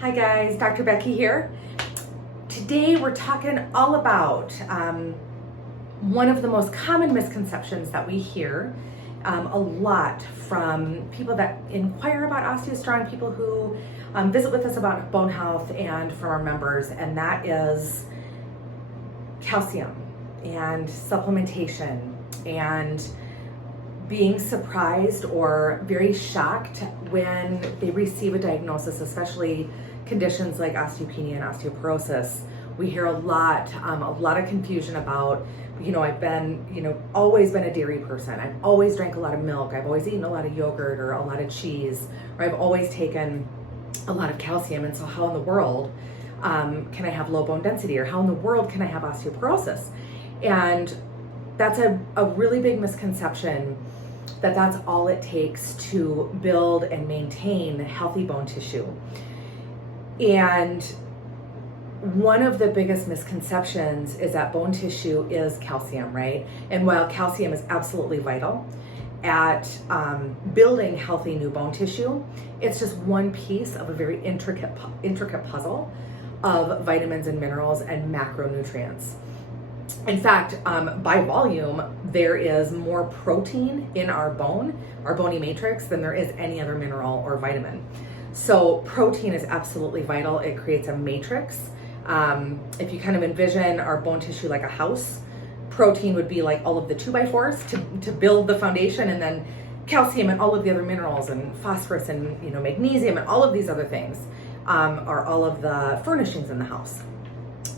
Hi guys, Dr. Becky here. Today we're talking all about one of the most common misconceptions that we hear a lot from people that inquire about OsteoStrong, people who visit with us about bone health, and from our members, and that is calcium and supplementation and being surprised or very shocked when they receive a diagnosis, especially conditions like osteopenia and osteoporosis. We hear a lot of confusion about, I've always been a dairy person. I've always drank a lot of milk. I've always eaten a lot of yogurt or a lot of cheese, or I've always taken a lot of calcium. And so how in the world can I have low bone density, or how in the world can I have osteoporosis? And that's a really big misconception that that's all it takes to build and maintain healthy bone tissue. And one of the biggest misconceptions is that bone tissue is calcium, right? And while calcium is absolutely vital at building healthy new bone tissue, it's just one piece of a very intricate puzzle of vitamins and minerals and macronutrients. In fact, by volume, there is more protein in our bony matrix, than there is any other mineral or vitamin. So protein is absolutely vital. It creates a matrix. If you kind of envision our bone tissue like a house, protein would be like all of the 2x4s to build the foundation, and then calcium and all of the other minerals and phosphorus and magnesium and all of these other things are all of the furnishings in the house.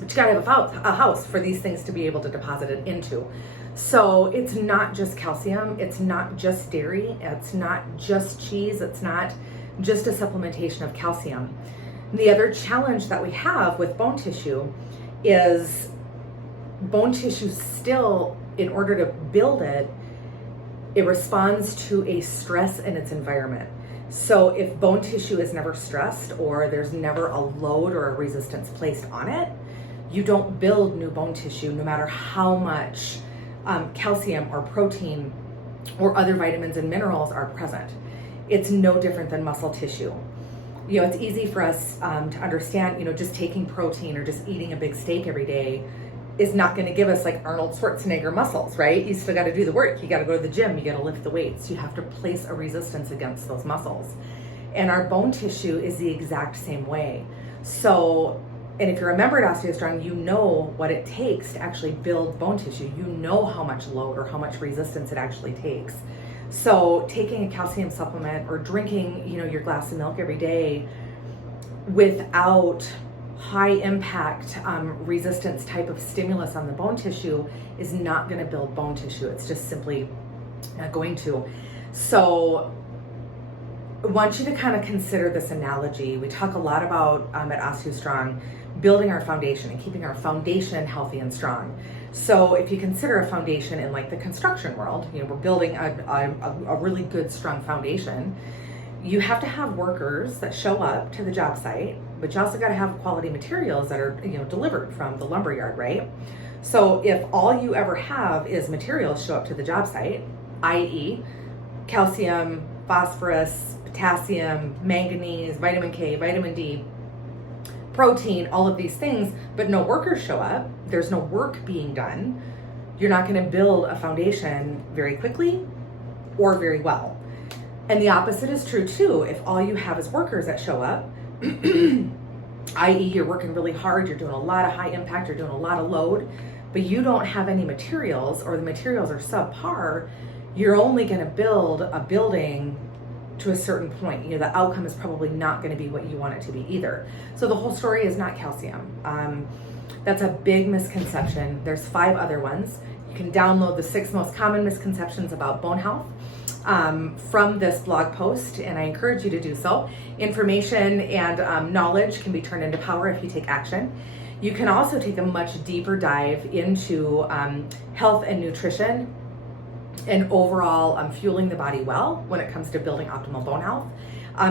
But you gotta have a house for these things to be able to deposit it into. So it's not just calcium, it's not just dairy, it's not just cheese, it's not just a supplementation of calcium. The other challenge that we have with bone tissue is bone tissue still, in order to build it, it responds to a stress in its environment. So if bone tissue is never stressed, or there's never a load or a resistance placed on it, you don't build new bone tissue no matter how much calcium or protein or other vitamins and minerals are present. It's no different than muscle tissue. It's easy for us to understand, just taking protein or just eating a big steak every day is not going to give us like Arnold Schwarzenegger muscles, right? You still got to do the work. You got to go to the gym. You got to lift the weights. You have to place a resistance against those muscles. And our bone tissue is the exact same way. So, and if you're a member at OsteoStrong, you know what it takes to actually build bone tissue. You know how much load or how much resistance it actually takes. So taking a calcium supplement or drinking, your glass of milk every day without high impact resistance type of stimulus on the bone tissue is not going to build bone tissue. It's just simply not going to. So I want you to kind of consider this analogy. We talk a lot about at OsteoStrong building our foundation and keeping our foundation healthy and strong. So if you consider a foundation in like the construction world, we're building a really good, strong foundation. You have to have workers that show up to the job site, but you also got to have quality materials that are, delivered from the lumberyard, right? So if all you ever have is materials show up to the job site, i.e. calcium, phosphorus, potassium, manganese, vitamin K, vitamin D, protein, all of these things, but no workers show up, there's no work being done, you're not going to build a foundation very quickly or very well. And the opposite is true too. If all you have is workers that show up, i.e. you're working really hard, you're doing a lot of high impact, you're doing a lot of load, but you don't have any materials, or the materials are subpar, you're only going to build a building to a certain point. The outcome is probably not going to be what you want it to be either. So the whole story is not calcium. That's a big misconception. There's 5 other ones. You can download the 6 most common misconceptions about bone health from this blog post, and I encourage you to do so. Information and knowledge can be turned into power if you take action. You can also take a much deeper dive into health and nutrition and overall fueling the body well when it comes to building optimal bone health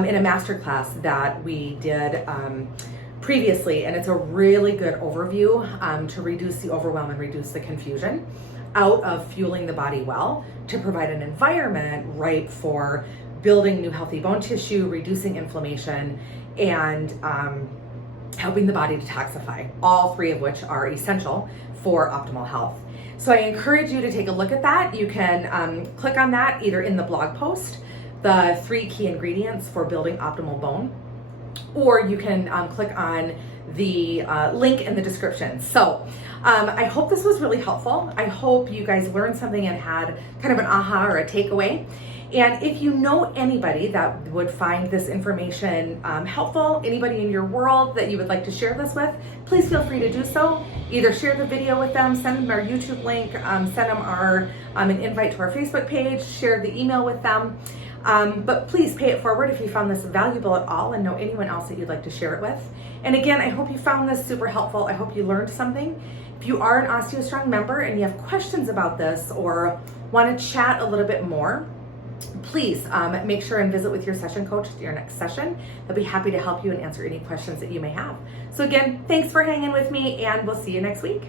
in a masterclass that we did previously. And it's a really good overview to reduce the overwhelm and reduce the confusion out of fueling the body well, to provide an environment right for building new healthy bone tissue, reducing inflammation, and helping the body detoxify, all three of which are essential for optimal health. So I encourage you to take a look at that. You can click on that either in the blog post, the 3 key ingredients for building optimal bone, or you can click on the link in the description. So I hope this was really helpful. I hope you guys learned something and had kind of an aha or a takeaway. And if you know anybody that would find this information helpful, anybody in your world that you would like to share this with, please feel free to do so. Either share the video with them, send them our YouTube link, send them an invite to our Facebook page, share the email with them. But please pay it forward if you found this valuable at all and know anyone else that you'd like to share it with. And again, I hope you found this super helpful. I hope you learned something. If you are an OsteoStrong member and you have questions about this or want to chat a little bit more, please make sure and visit with your session coach at your next session. They'll be happy to help you and answer any questions that you may have. So again, thanks for hanging with me, and we'll see you next week.